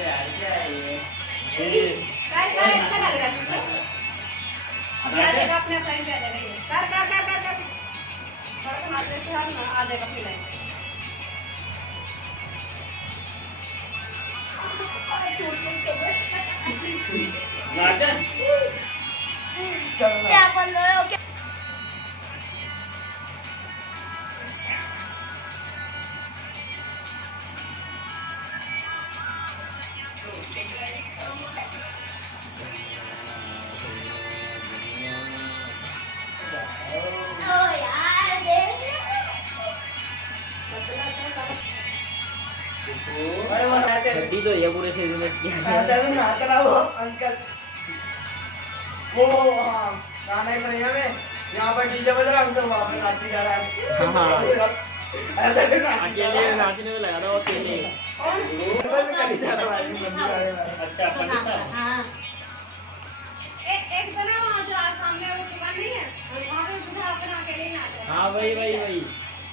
कर कर अच्छा लग रहा है तुझको? अब यार देखो अपने साइड पे आ जाएगा ये। कर कर कर कर कर। थोड़ा सा हाथ से हाथ ना आ जाएगा अपनी लाइन। नाचन क्या बोल रहे हो? गड्डी तो ये पूरे शरीर में इसकी नाच रहा वो अंकल वो हाँ गाना ही सुनिए में यहाँ पर डीजे बज रहा है अंकल वहाँ पे नाची जा रहा है हाँ। ऐसे नाच अकेले नाचने में लगा था वो अकेले। अच्छा पंडित था। एक जना वहाँ जो आज सामने वो दुकान नहीं है वहाँ पे बुढ़ा अपना अकेले ही नाच रहा है। हाँ वही वही वही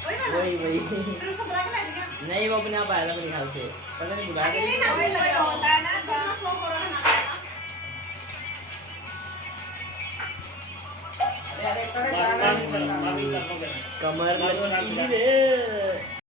वही वाला? वही फिर उसको बुला के लाए थे क्या? नहीं वो अपने आप आया था मेरे ख्याल से पता नहीं बुलाया अकेले ही था। नाचने लग रहा होता है ना तो अपना शौक हो रहा है नाचने का। कमर लचकी रे